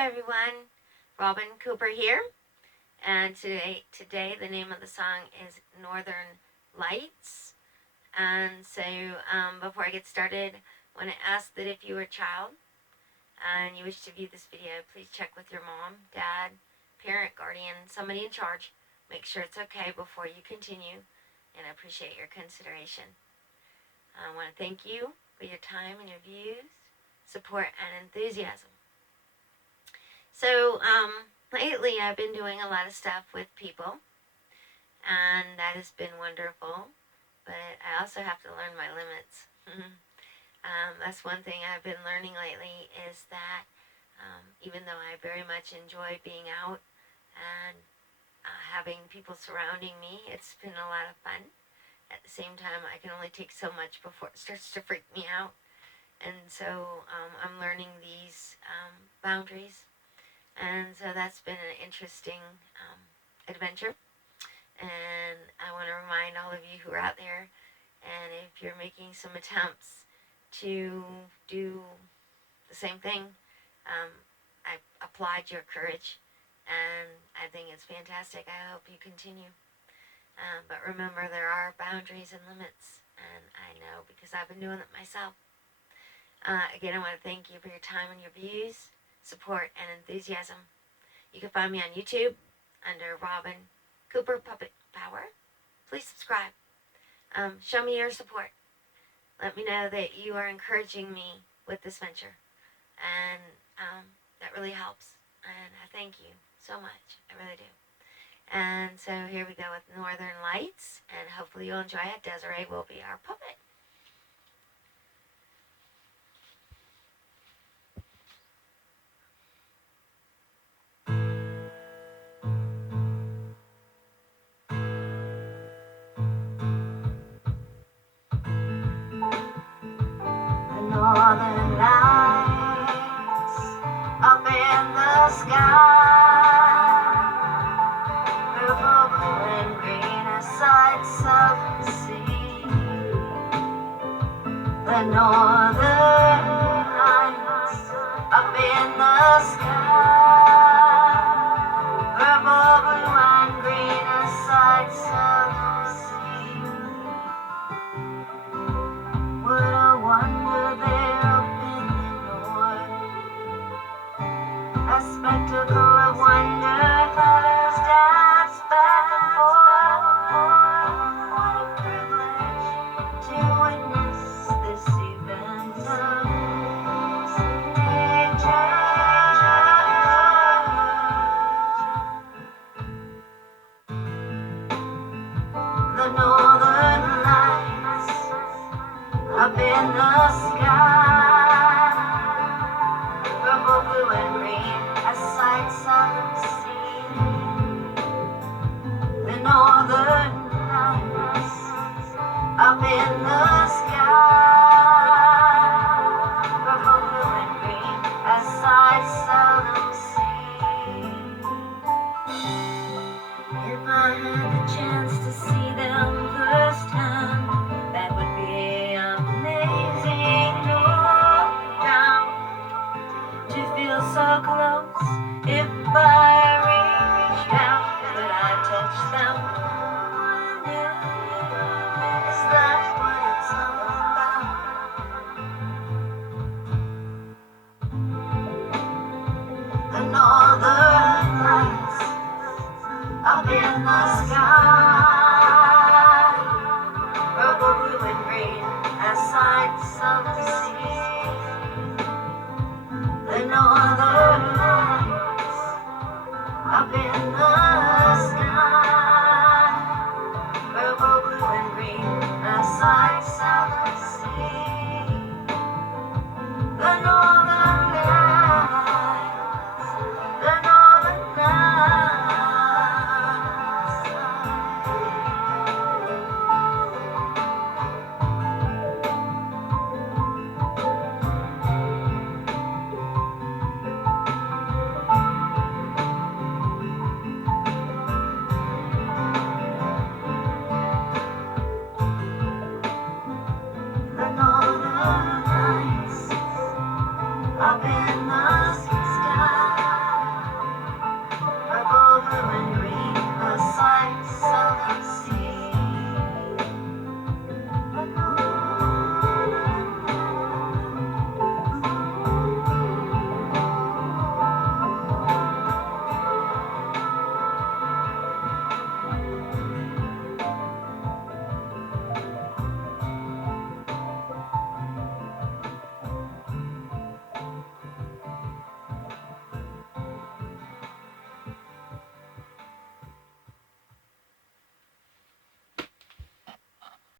everyone. Robin Cooper here, and today the name of the song is Northern Lights. And so, before I get started, I want to ask that if you are a child and you wish to view this video, please check with your mom, dad, parent, guardian, somebody in charge. Make sure it's okay before you continue, and I appreciate your consideration. I want to thank you for your time and your views, support, and enthusiasm. So, lately I've been doing a lot of stuff with people, and that has been wonderful, but I also have to learn my limits. That's one thing I've been learning lately is that even though I very much enjoy being out and having people surrounding me, it's been a lot of fun. At the same time, I can only take so much before it starts to freak me out. And so I'm learning these boundaries. And so that's been an interesting adventure. And I want to remind all of you who are out there, and if you're making some attempts to do the same thing, I applaud your courage, and I think it's fantastic. I hope you continue. But remember, there are boundaries and limits, and I know because I've been doing it myself. Again, I want to thank you for your time and your views, support, and enthusiasm. You can find me on YouTube under Robin Cooper Puppet Power. Please subscribe. Show me your support. Let me know that you are encouraging me with this venture, and that really helps. And I thank you so much. I really do. And so here we go with Northern Lights, and hopefully you'll enjoy it. Desiree will be our puppet. Northern lights up in the sky, purple, blue, and green are sights of the sea. The northern lights up in the sky, purple, blue, and green are sights of the sea. What a wonder there up in the north, a spectacle of wonder, colors dance back and forth. What a privilege to witness this event of nature. The northern lights up in the sky, purple, blue, and green as sights of the sea. The northern lights up in the sky, purple, blue, and green as sights of the sea. If I had the chance to see them firsthand, that would be amazing, no doubt. To feel so close, if I reached out, could I touch them? Is that what it's all about? The northern lights up in the sky,